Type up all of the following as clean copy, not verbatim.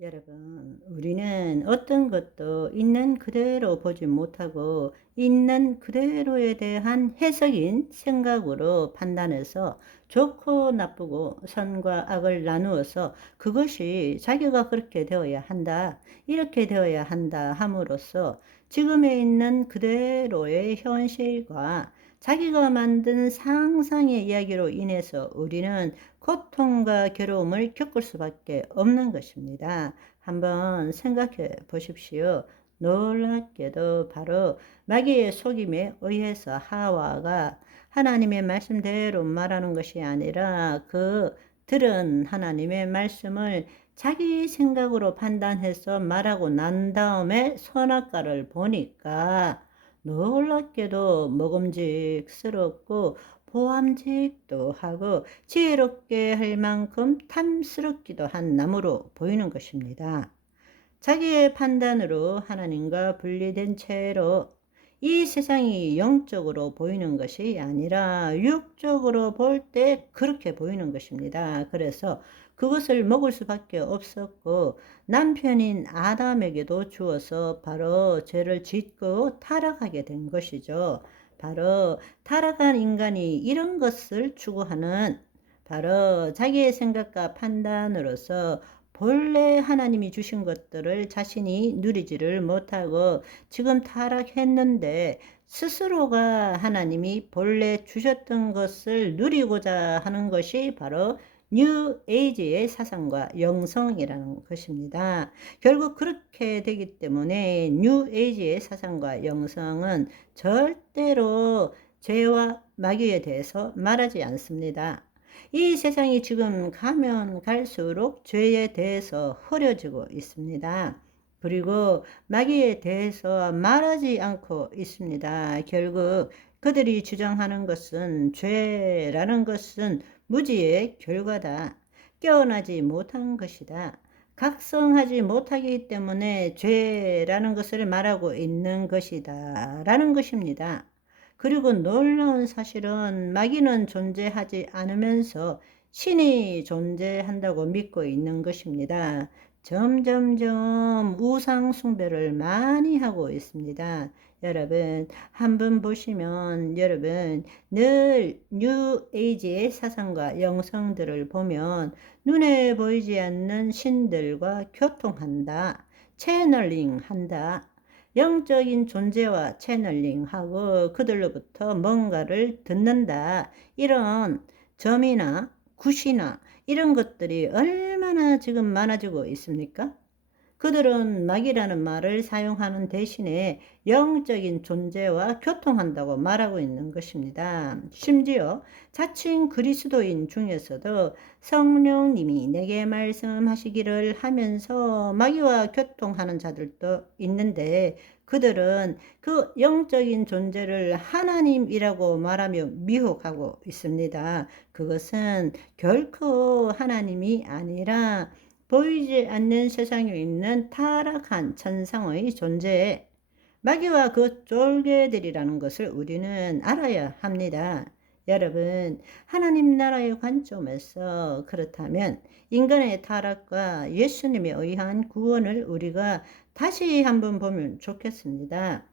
여러분, 우리는 어떤 것도 있는 그대로 보지 못하고 있는 그대로에 대한 해석인 생각으로 판단해서 좋고 나쁘고 선과 악을 나누어서 그것이 자기가 그렇게 되어야 한다, 이렇게 되어야 한다 함으로써 지금에 있는 그대로의 현실과 자기가 만든 상상의 이야기로 인해서 우리는 고통과 괴로움을 겪을 수밖에 없는 것입니다. 한번 생각해 보십시오. 놀랍게도 바로 마귀의 속임에 의해서 하와가 하나님의 말씀대로 말하는 것이 아니라 그 들은 하나님의 말씀을 자기 생각으로 판단해서 말하고 난 다음에 선악과를 보니까 놀랍게도 먹음직스럽고 보암직도 하고 지혜롭게 할 만큼 탐스럽기도 한 나무로 보이는 것입니다. 자기의 판단으로 하나님과 분리된 채로 이 세상이 영적으로 보이는 것이 아니라 육적으로 볼 때 그렇게 보이는 것입니다. 그래서 그것을 먹을 수밖에 없었고 남편인 아담에게도 주어서 바로 죄를 짓고 타락하게 된 것이죠. 바로 타락한 인간이 이런 것을 추구하는 바로 자기의 생각과 판단으로서 본래 하나님이 주신 것들을 자신이 누리지를 못하고 지금 타락했는데 스스로가 하나님이 본래 주셨던 것을 누리고자 하는 것이 바로 뉴 에이지의 사상과 영성이라는 것입니다. 결국 그렇게 되기 때문에 뉴 에이지의 사상과 영성은 절대로 죄와 마귀에 대해서 말하지 않습니다. 이 세상이 지금 가면 갈수록 죄에 대해서 흐려지고 있습니다. 그리고 마귀에 대해서 말하지 않고 있습니다. 결국 그들이 주장하는 것은 죄라는 것은 무지의 결과다. 깨어나지 못한 것이다. 각성하지 못하기 때문에 죄라는 것을 말하고 있는 것이다. 라는 것입니다. 그리고 놀라운 사실은 마귀는 존재하지 않으면서 신이 존재한다고 믿고 있는 것입니다. 점점점 우상 숭배를 많이 하고 있습니다. 여러분, 한번 보시면 여러분 늘 뉴에이지의 사상과 영성들을 보면 눈에 보이지 않는 신들과 교통한다. 채널링 한다. 영적인 존재와 채널링하고 그들로부터 뭔가를 듣는다. 이런 점이나 굿이나 이런 것들이 얼마나 지금 많아지고 있습니까? 그들은 마귀라는 말을 사용하는 대신에 영적인 존재와 교통한다고 말하고 있는 것입니다. 심지어 자칭 그리스도인 중에서도 성령님이 내게 말씀하시기를 하면서 마귀와 교통하는 자들도 있는데 그들은 그 영적인 존재를 하나님이라고 말하며 미혹하고 있습니다. 그것은 결코 하나님이 아니라 보이지 않는 세상에 있는 타락한 천상의 존재에 마귀와 그 쫄개들이라는 것을 우리는 알아야 합니다. 여러분, 하나님 나라의 관점에서 그렇다면 인간의 타락과 예수님에 의한 구원을 우리가 다시 한번 보면 좋겠습니다.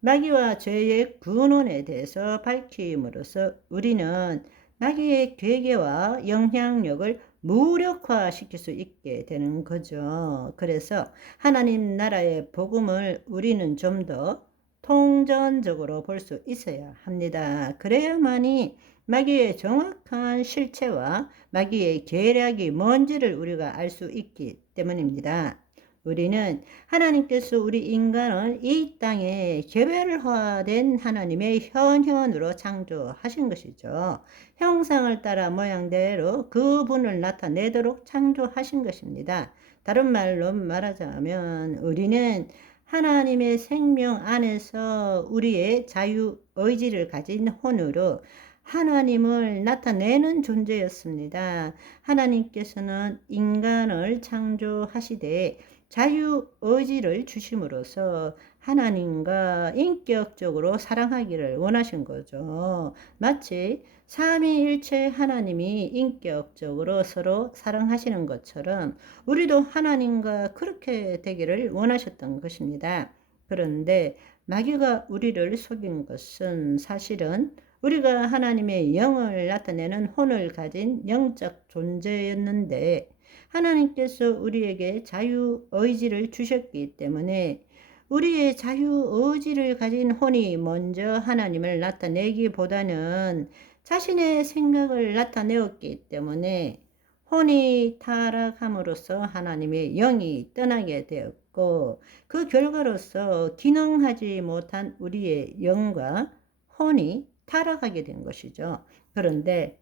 마귀와 죄의 근원에 대해서 밝힘으로써 우리는 마귀의 괴계와 영향력을 무력화시킬 수 있게 되는 거죠. 그래서 하나님 나라의 복음을 우리는 좀 더 통전적으로 볼 수 있어야 합니다. 그래야만이 마귀의 정확한 실체와 마귀의 계략이 뭔지를 우리가 알 수 있기 때문입니다. 우리는 하나님께서 우리 인간을 이 땅에 개별화된 하나님의 현현으로 창조하신 것이죠. 형상을 따라 모양대로 그분을 나타내도록 창조하신 것입니다. 다른 말로 말하자면 우리는 하나님의 생명 안에서 우리의 자유 의지를 가진 혼으로 하나님을 나타내는 존재였습니다. 하나님께서는 인간을 창조하시되 자유의지를 주심으로써 하나님과 인격적으로 사랑하기를 원하신 거죠. 마치 삼위일체 하나님이 인격적으로 서로 사랑하시는 것처럼 우리도 하나님과 그렇게 되기를 원하셨던 것입니다. 그런데 마귀가 우리를 속인 것은 사실은 우리가 하나님의 영을 나타내는 혼을 가진 영적 존재였는데 하나님께서 우리에게 자유의지를 주셨기 때문에 우리의 자유의지를 가진 혼이 먼저 하나님을 나타내기보다는 자신의 생각을 나타내었기 때문에 혼이 타락함으로써 하나님의 영이 떠나게 되었고 그 결과로서 기능하지 못한 우리의 영과 혼이 타락하게 된 것이죠. 그런데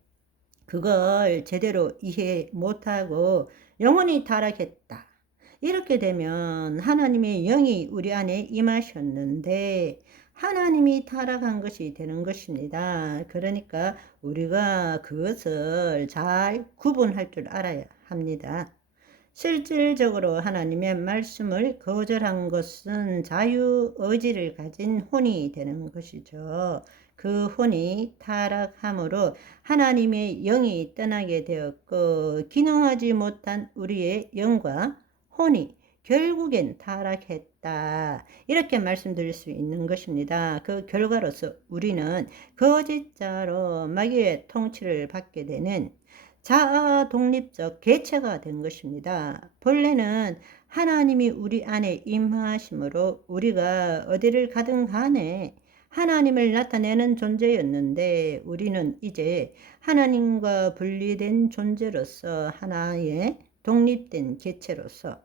그걸 제대로 이해 못하고 영혼이 타락했다. 이렇게 되면 하나님의 영이 우리 안에 임하셨는데 하나님이 타락한 것이 되는 것입니다. 그러니까 우리가 그것을 잘 구분할 줄 알아야 합니다. 실질적으로 하나님의 말씀을 거절한 것은 자유의지를 가진 혼이 되는 것이죠. 그 혼이 타락함으로 하나님의 영이 떠나게 되었고 기능하지 못한 우리의 영과 혼이 결국엔 타락했다. 이렇게 말씀드릴 수 있는 것입니다. 그 결과로서 우리는 거짓자로 마귀의 통치를 받게 되는 자아 독립적 개체가 된 것입니다. 본래는 하나님이 우리 안에 임하심으로 우리가 어디를 가든 간에 하나님을 나타내는 존재였는데 우리는 이제 하나님과 분리된 존재로서 하나의 독립된 개체로서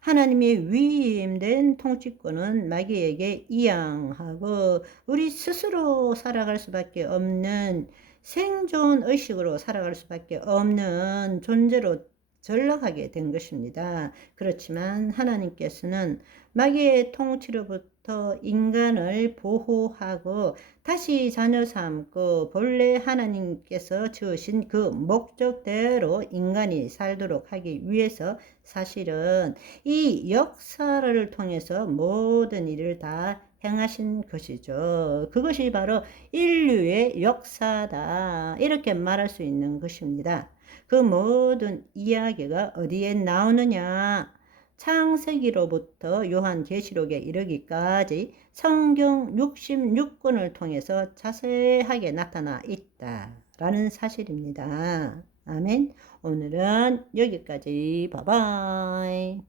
하나님의 위임된 통치권은 마귀에게 이양하고 우리 스스로 살아갈 수밖에 없는 생존 의식으로 살아갈 수밖에 없는 존재로 전락하게 된 것입니다. 그렇지만 하나님께서는 마귀의 통치로부터 인간을 보호하고 다시 자녀 삼고 본래 하나님께서 지으신 그 목적대로 인간이 살도록 하기 위해서 사실은 이 역사를 통해서 모든 일을 다 행하신 것이죠. 그것이 바로 인류의 역사다. 이렇게 말할 수 있는 것입니다. 그 모든 이야기가 어디에 나오느냐? 창세기로부터 요한계시록에 이르기까지 성경 66권을 통해서 자세하게 나타나 있다라는 사실입니다. 아멘. 오늘은 여기까지. 바이바이.